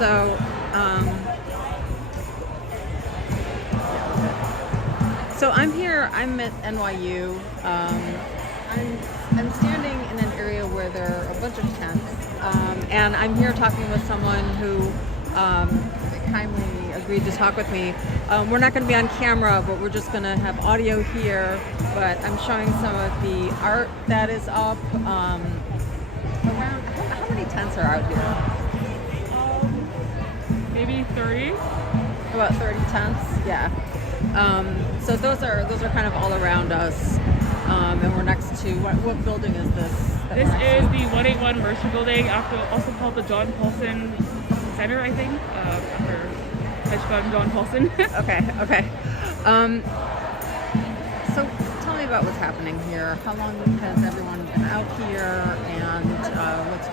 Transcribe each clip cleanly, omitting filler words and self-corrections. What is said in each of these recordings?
So, so I'm here. I'm at NYU. I'm standing in an area where there are a bunch of tents, and I'm here talking with someone who kindly agreed to talk with me. We're not going to be on camera, but we're just going to have audio here. But I'm showing some of the art that is up around. How many tents are out here? Maybe 30. About 30 tents, yeah. So those are kind of all around us, and we're next to what building is this? This is the 181 Mercer Building, also called the John Paulson Center, I think, after hedge fund John Paulson. Okay. So tell me about what's happening here. How long has everyone been out here, and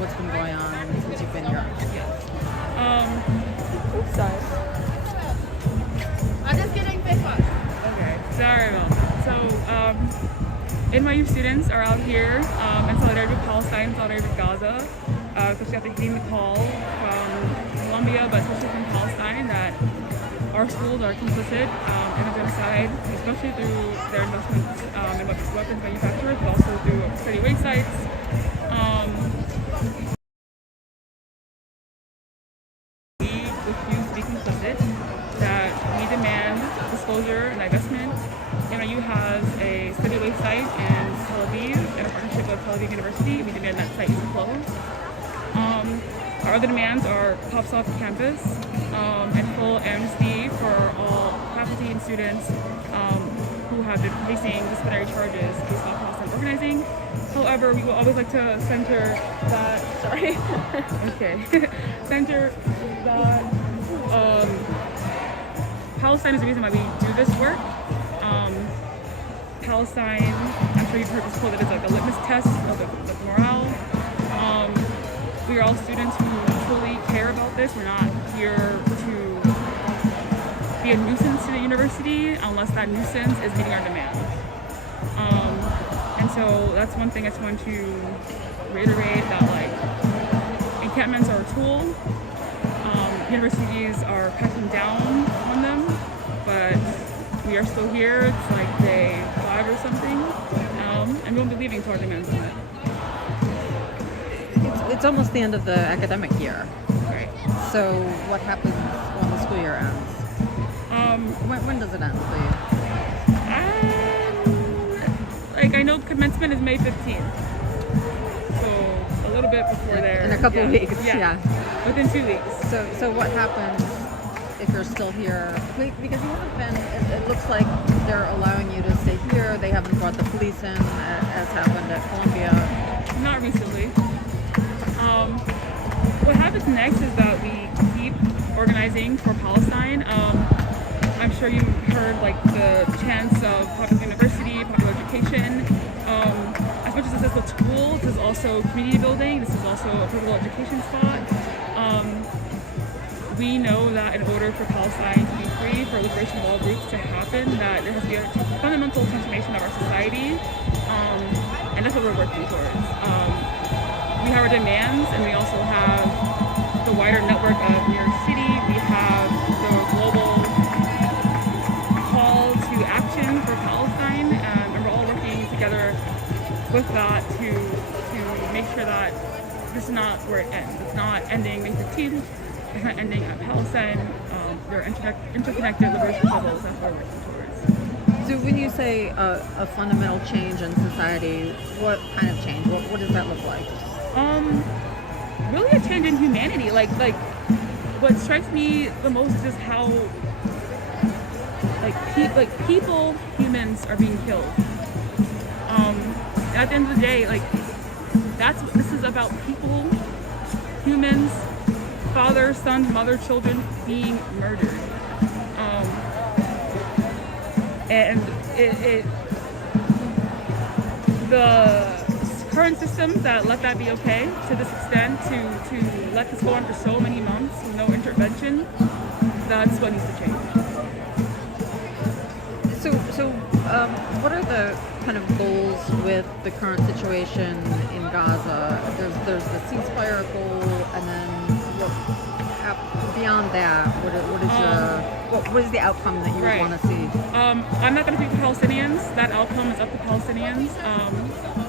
what's been going on since you've been here? Oops, sorry. I'm just getting Facebook. Okay, sorry about that. So, NYU students are out here in solidarity with Palestine, in solidarity with Gaza, especially after getting the call from Colombia, but especially from Palestine, that our schools are complicit in the genocide, especially through their investments in weapons manufacturers, but also through study waste sites. We refuse to be complicit, that we demand disclosure and divestment. NYU has a study waste site in Tel Aviv in a partnership with Tel Aviv University. We demand that site is closed. Our other demands are cops off campus and full amnesty for all faculty and students who have been facing disciplinary charges based on Palestine organizing. However, we would always like to center that, center that Palestine is the reason why we do this work. Palestine, I'm sure you've heard this quote that it's like a litmus test of morale. We are all students who truly care about this. We're not here to be a nuisance to the university unless that nuisance is meeting our demand. And so that's one thing I just want to reiterate, that like encampments are a tool. Universities are cracking down on them, but we are still here. It's like day 5 or something, and we won't be leaving until our demands are met. It's almost the end of the academic year. Right. So what happens when the school year ends? When does it end, please? I know commencement is May 15th, so a little bit before there. In a couple of weeks, yeah. Within 2 weeks. So what happens if you're still here? Because you haven't been, it looks like they're allowing you to stay here. They haven't brought the police in, as happened at Columbia. Not recently. What happens next is that we keep organizing for Palestine. I'm sure you heard like the chants of popular university, popular education. As much as this is a tool, this is also community building. This is also a political education spot. We know that in order for Palestine to be free, for liberation of all groups to happen, that there has to be a fundamental transformation of our society, and that's what we're working towards. We have our demands, and we also have the wider network of New York City. We have the global call to action for Palestine, and we're all working together with that to make sure that this is not where it ends. It's not ending May 15th. It's not ending at Palestine. They're interconnected liberation bubbles. That's what we're working towards. So when you say a fundamental change in society, what kind of change? What does that look like? Really a change in humanity. Like what strikes me the most is just how people, humans are being killed. At the end of the day, this is about people, humans, fathers, sons, mother, children being murdered. And the current systems that let that be okay to this extent, to let this go on for so many months with no intervention, that's what needs to change. So what are the kind of goals with the current situation in Gaza? There's the ceasefire goal, and then beyond that, what is the outcome that you would Right. want to see? I'm not going to speak for Palestinians. That outcome is up to Palestinians.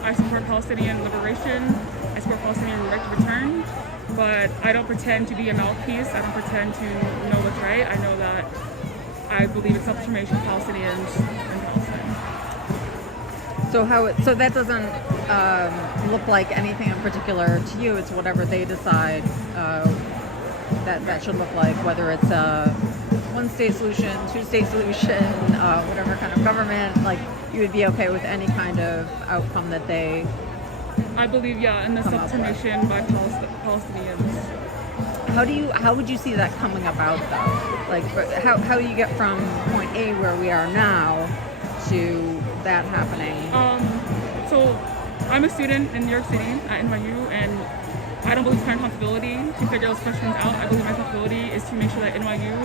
I support Palestinian liberation. I support Palestinian right to return. But I don't pretend to be a mouthpiece. I don't pretend to know what's right. I know that I believe in self-determination of Palestinians in Palestine. So that doesn't look like anything in particular to you. It's whatever they decide that should look like, whether it's a one-state solution, two-state solution, whatever kind of government. Like, you would be okay with any kind of outcome that they. I believe, in the self-determination by Palestinians. How would you see that coming about, though? Like, how do you get from point A, where we are now, to that happening? So I'm a student in New York City at NYU, and I don't believe it's my responsibility to figure those questions out. I believe my responsibility is to make sure that NYU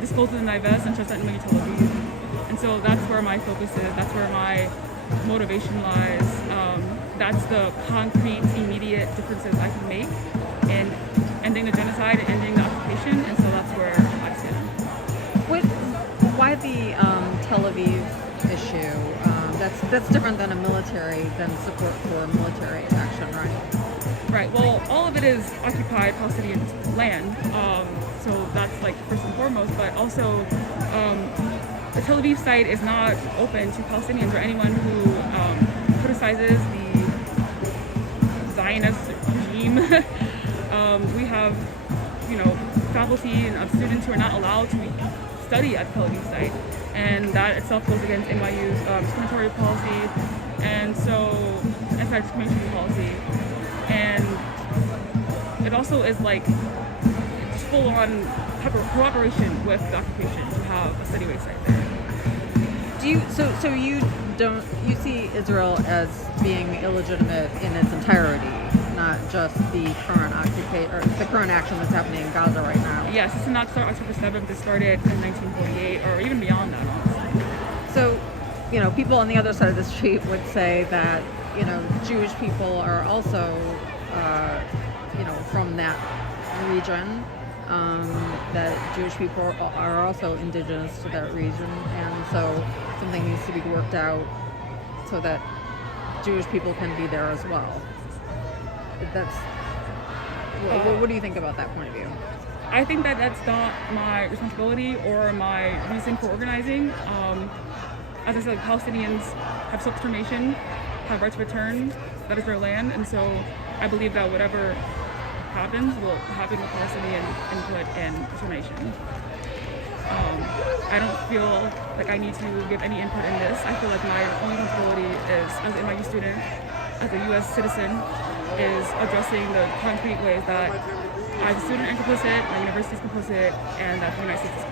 disposes and divests and shuts down NYU Tel Aviv. And so that's where my focus is. That's where my motivation lies. That's the concrete, immediate differences I can make in ending the genocide and ending the occupation. And so that's where I stand. Why the Tel Aviv issue? That's different than than support for military action, right? Right. Well, all of it is occupied Palestinian land. So that's like first and foremost. But also, the Tel Aviv site is not open to Palestinians or anyone who criticizes the Zionist regime. We have, faculty and students who are not allowed to study at the Tel Aviv site, and that itself goes against NYU's discriminatory policy, and so anti-discrimination policy, and it also is like full-on cooperation with the occupation to have a study site there. You see Israel as being illegitimate in its entirety, not just the current action that's happening in Gaza right now? Yes, it's not start October 7th. It started in 1948, or even beyond that, honestly. So, people on the other side of the street would say that, Jewish people are also, from that region, that Jewish people are also indigenous to that region, and so something needs to be worked out so that Jewish people can be there as well. What do you think about that point of view? I think that that's not my responsibility or my reason for organizing. As I said, Palestinians have self-determination, have right to return. That is their land, and so I believe that whatever happens will happen with Palestinian input and determination. I don't feel like I need to give any input in this. I feel like my only responsibility is, as an NYU student, as a U.S. citizen, is addressing the concrete ways that I, as a student, am complicit, my university is complicit, and that the United States is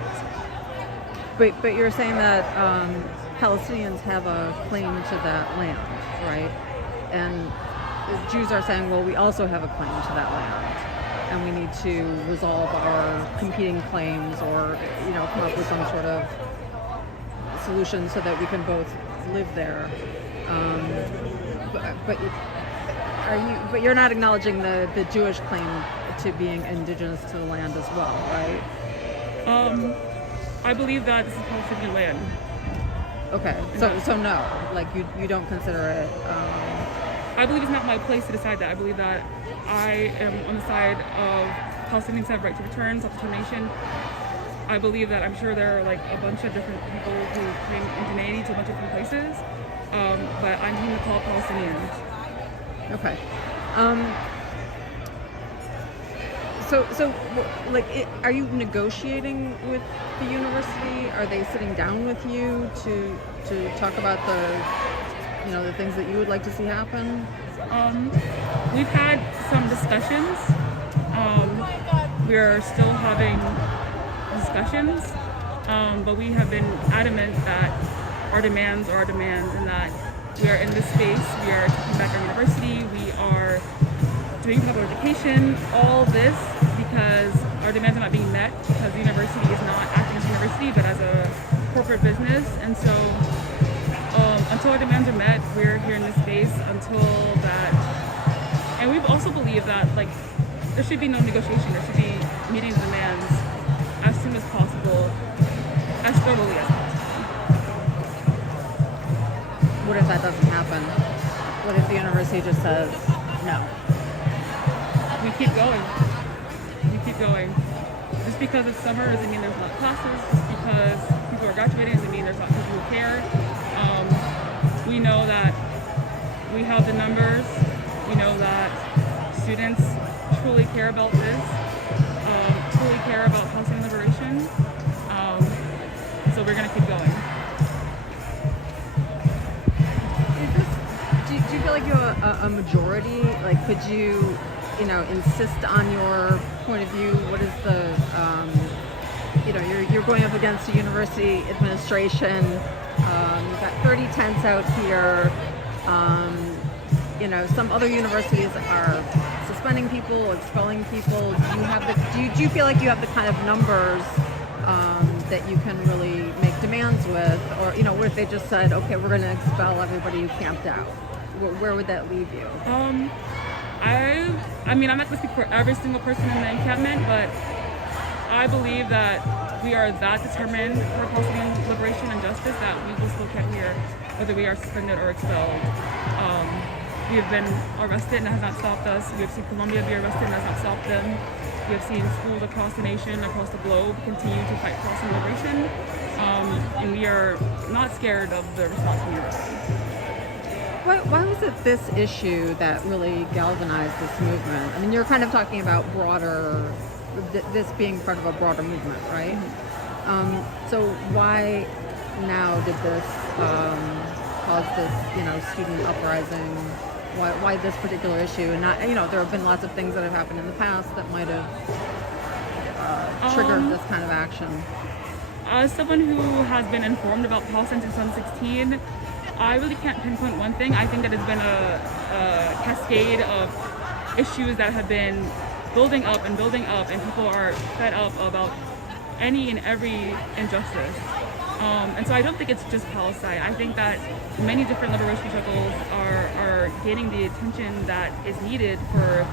complicit. But you're saying that Palestinians have a claim to that land, right? And Jews are saying, well, we also have a claim to that land, and we need to resolve our competing claims, or come up with some sort of solution so that we can both live there. But you're not acknowledging the Jewish claim to being indigenous to the land as well, right? I believe that this is Palestinian land. Okay, so no, like you don't consider it. I believe it's not my place to decide that. I believe that I am on the side of Palestinians have right to return, self-determination. I believe that I'm sure there are like a bunch of different people who claim indigeneity to a bunch of different places, but I'm here to call Palestinians. Okay. Are you negotiating with the university? Are they sitting down with you to talk about the things that you would like to see happen? We've had some discussions. We're still having discussions, but we have been adamant that our demands are our demands, and that we are in this space, we are taking back our university, we are doing public education, all this because our demands are not being met, because the university is not acting as a university but as a corporate business. And so until our demands are met, we're here in this space until that. And we also believe that there should be no negotiation, there should be meeting demands as soon as possible, as thoroughly as possible. What if that doesn't happen? What if the university just says no? We keep going. We keep going. Just because it's summer doesn't mean there's not classes. Just because people are graduating doesn't mean there's not people who care. We know that we have the numbers. We know that students truly care about this, truly care about Palestinian liberation. So we're going to keep going. Do you feel like you have a majority? Like, could you, insist on your point of view? What is the, you're going up against the university administration. You've got 30 tents out here. Some other universities are suspending people, expelling people. Do you feel like you have the kind of numbers that you can really make demands with? Or, what if they just said, okay, we're going to expel everybody who camped out? Where would that leave you? I mean, I'm not going to speak for every single person in the encampment, but I believe that we are that determined for Palestinian liberation and justice that we will still camp here, whether we are suspended or expelled. We have been arrested and it has not stopped us. We have seen Colombia be arrested and it has not stopped them. We have seen schools across the nation, across the globe, continue to fight for Palestinian liberation. And we are not scared of the response from Europe. Why was it this issue that really galvanized this movement? I mean, you're kind of talking about this being part of a broader movement, right? So why now did this cause this, student uprising? Why this particular issue? And not, there have been lots of things that have happened in the past that might have triggered this kind of action. As someone who has been informed about Palestine since 2016, I really can't pinpoint one thing. I think that it's been a cascade of issues that have been building up, and people are fed up about any and every injustice. And so I don't think it's just Palestine. I think that many different liberation struggles are gaining the attention that is needed for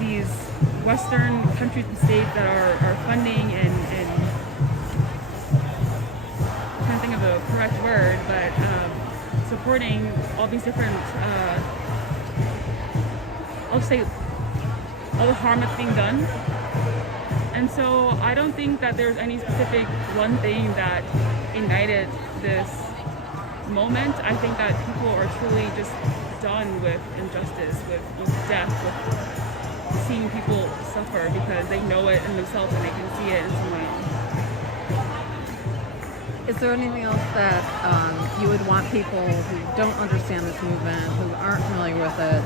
these Western countries and states that are funding and I'm trying to think of the correct word, but supporting all these different, I'll say, all the harm that's being done. And so I don't think that there's any specific one thing that ignited this moment. I think that people are truly just done with injustice, with death, with seeing people suffer because they know it in themselves and they can see it in someone else. Is there anything else that you would want people who don't understand this movement, who aren't familiar with it,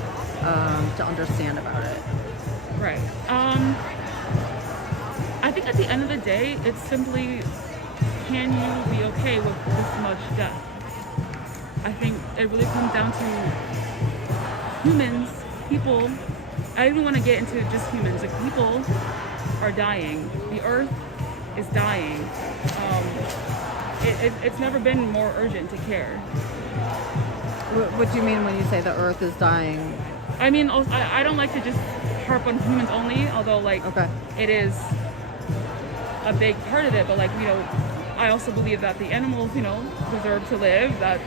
to understand about it? Right. I think at the end of the day, it's simply, can you be okay with this much death? I think it really comes down to humans, people. I don't even want to get into just humans. Like, people are dying. The earth is dying. It's never been more urgent to care. What do you mean when you say the earth is dying? I mean, I don't like to just harp on humans only, although it is a big part of it, but I also believe that the animals, deserve to live, that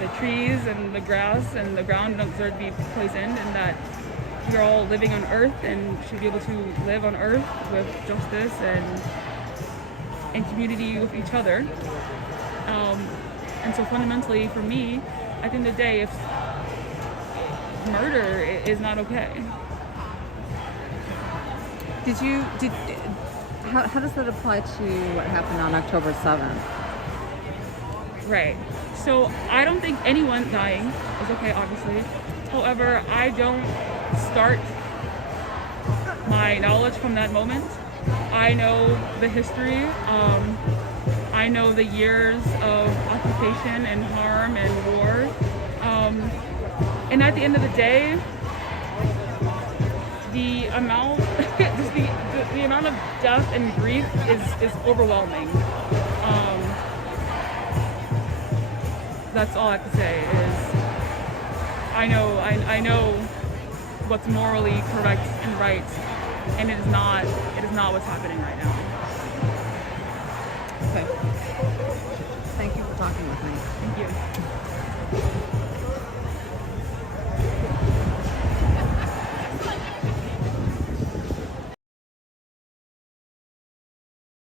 the trees and the grass and the ground don't deserve to be poisoned, and that we're all living on Earth and should be able to live on Earth with justice and in community with each other. And so fundamentally for me, at the end of the day, if murder is not okay. How does that apply to what happened on October 7th? Right. So I don't think anyone dying is okay, obviously. However, I don't start my knowledge from that moment. I know the history. I know the years of occupation and harm and war. And at the end of the day, the amount, just the amount of death and grief is overwhelming. That's all I have to say is I know what's morally correct and right, and it is not what's happening right now. Okay.